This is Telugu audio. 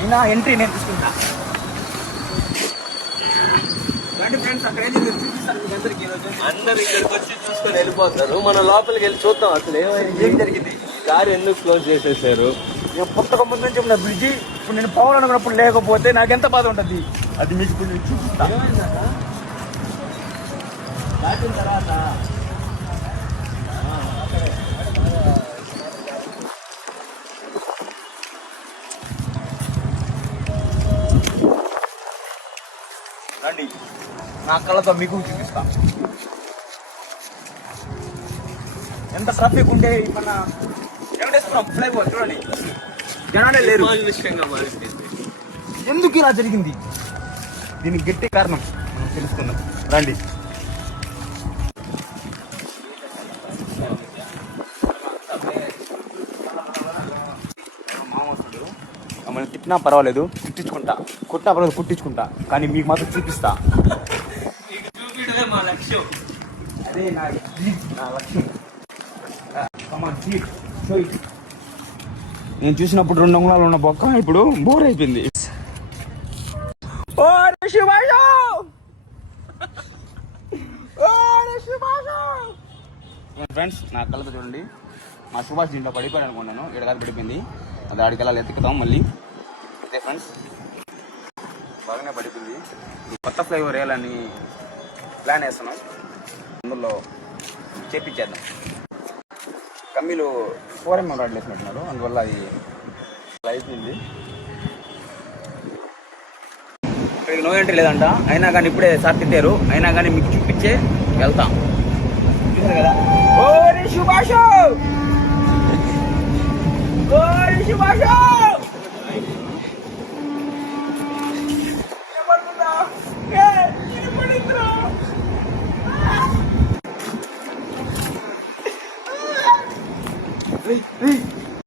అయినా ఎంట్రీ నేను తీసుకుంటా. ఫ్రెండ్స్ అక్కడ అందరు ఇక్కడికి వచ్చి చూసుకొని వెళ్ళిపోతారు. మనం లోపలికి వెళ్ళి చూద్దాం అసలు ఏం జరిగింది. దారి ఎందుకు క్లోజ్ చేసేసారు. కొత్తగా ముందు నుంచి ఉన్న బ్రిడ్జి ఇప్పుడు నేను పోవాలనుకున్నప్పుడు లేకపోతే నాకు ఎంత బాధ ఉంటుంది. అది మీకు ఇప్పుడు నేను చూపిస్తా. దాటిన తర్వాత రండి, నా కళ్ళతో మీకు చూపిస్తా. ఎంత ట్రాఫిక్ ఉంటే మన వెంకటేశ్వరం ఫ్లైఓవర్ చూడండి, జనాలే లేరు. విషయంగా మారింది. ఎందుకు ఇలా జరిగింది? దీనికి గట్టి కారణం మనం తెలుసుకుందాం రండి. మమ్మల్ని తిట్టినా పర్వాలేదు, తిట్టించుకుంటా. కొట్టినా పర్వాలేదు, కుట్టించుకుంటా. కానీ మీకు మాత్రం చూపిస్తా. చూపించడమే మా లక్ష్యం. అదే నా లక్ష్యం. నేను చూసినప్పుడు 2 అంగుళాలు ఉన్న బొక్క ఇప్పుడు బోర్ అయిపోయింది. ఫ్రెండ్స్ నా కళ్ళతో చూడండి, మా సుభాష్ దీంట్లో పడిపోయాను అనుకున్నాను. కాదు పడిపోయింది. అది ఆడికి వెళ్ళాలి, ఎత్తుకుతాం మళ్ళీ. అయితే ఫ్రెండ్స్ బాగానే పడిపోయింది. కొత్త ఫ్లైఓవర్ వేయాలని ప్లాన్ వేస్తున్నాం. అందులో చేపించేద్దాం. కమ్మీలు 4mm రాడ్లు వేసినట్టున్నారు, అందువల్ల అది అయిపోయింది. ఇక్కడికి నో ఎంట్రీ లేదంట. అయినా కానీ ఇప్పుడే సార్ తిట్టారు. అయినా కానీ మీకు చూపించే వెళ్తాం. చూసారు కదా. ఓ సుభాష్